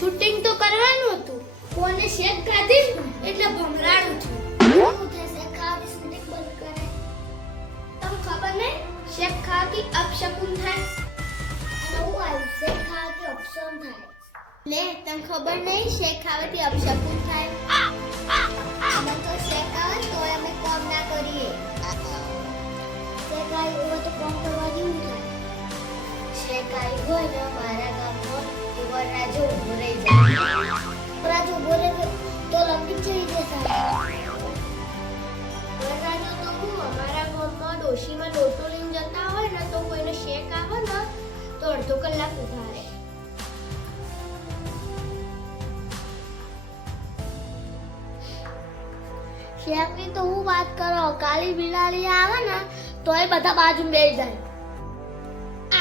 Shooting તો કરવાનું હતું. કોને શેક ખાધી ને એટલે ભમરાડું છું. શું થશે ખાવાથી શૂટિંગ તમને ખબર નહીં? શેક ખાવાથી અપશકુન થાય. નવું આવ્યું છે ખાવાથી ઓપ્શન થાય. લે, તને ખબર નહીં? શેક ખાવાથી અપશકુન થાય? અમે તો શેક આવે તો અમે કોમ ના કરીએ. શેક આવી હોય તો કોમ કરવા જેવું થાય? શેક આવી હોય ને મારા ગામમાં શેક આવે તો શેકની તો હું વાત કરો કાલી બિલાડી આવે ને તોય બધા બાજુ બેસી જાય.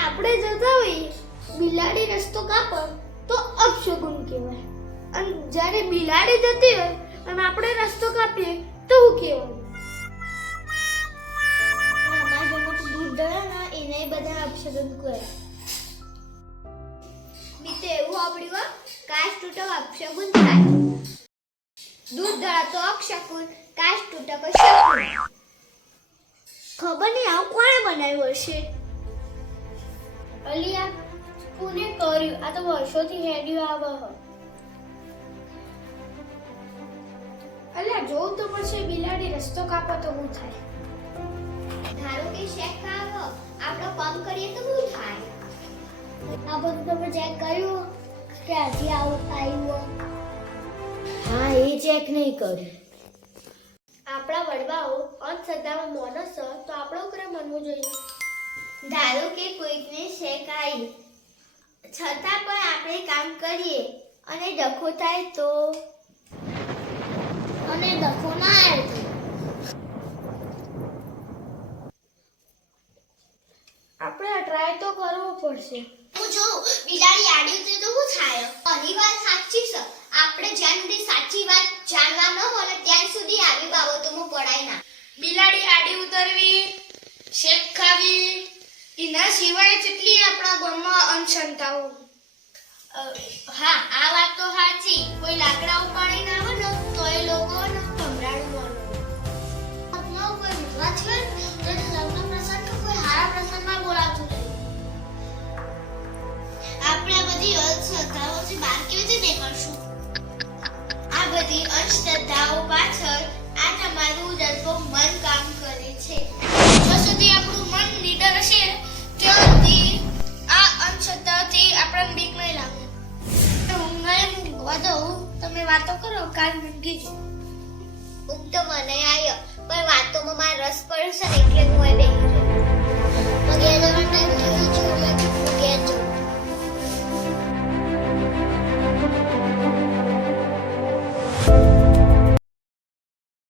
આપણે જતા હોઈએ. બિલાડી રસ્તો કાપે તો અપશગુન કહેવાય. અને જ્યારે બિલાડી જતી હોય અને આપણે રસ્તો કાપીએ તો હું કહેવાય? અમારા ઘરમાં દૂધ દળે ને એને બધા અપશગન કરે બીતે એવું આપડ્યું હો કાચ તૂટો અપશગુન થાય. દૂધ ધડા તો અપશકુન કાચ તૂટો તો શકુન ખબર નહીં આવું કોણે બનાવ્યું હશે? અલી આ કોને કર્યું. આ તો વર્ષોથી હેડ્યું આવે અલ્યા જોવું તો પડશે બિલાડી રસ્તો કાપો તો હું થાય? ધારો કે શેક ખાવો. આપણો કામ કરીએ તો હું થાય? આ બધું તમે ચેક કર્યું કે હજી આવું આવ્યું હા? એ ચેક નહીં કર્યું. આપણા વડવાઓ અંધશ્રદ્ધામાં મોનસ છે, તો આપણો ક્રમ માનવું જોઈએ. ધારો કે કોઈકને શેક આવી છતાં પણ આપણે કામ કરીએ. અને ડખો થાય તો? અને ડખો ના આવે તો? આપણે ટ્રાય તો કરવો પડશે. હું જો બિલાડી આડી ઉતરે તો શું થાય? પહેલી વાત સાચી છે. આપણે જ્યાં સુધી સાચી વાત જાણવા ન હોય ત્યાં સુધી આવી બાબતોમાં પડાય ના. બિલાડી આડી ઉતરવી શેક ખાવી એના સિવાય કેટલી આપણા ગામમાં અનશનતાઓ. હા, આ વાત તો સાચી. કોઈ લાકડા ઉપાડી ના આવે ને તો એ લોકો ભમરાડું આપનો કોઈ વિવાદ છે તો લગ્ન પ્રસંગ કે કોઈ હારા પ્રસંગમાં બોલાવતું નહીં આપણે આ બધી અંધશ્રદ્ધાઓથી બહાર કેવી રીતે નીકળશું? આ બધી અંધશ્રદ્ધાઓ પાછળ આ તમારું ડરપોક મન કામ દઉં તમે વાતો કરો કાલ મૂકી જો ઊંઘ તો મને આવ્યો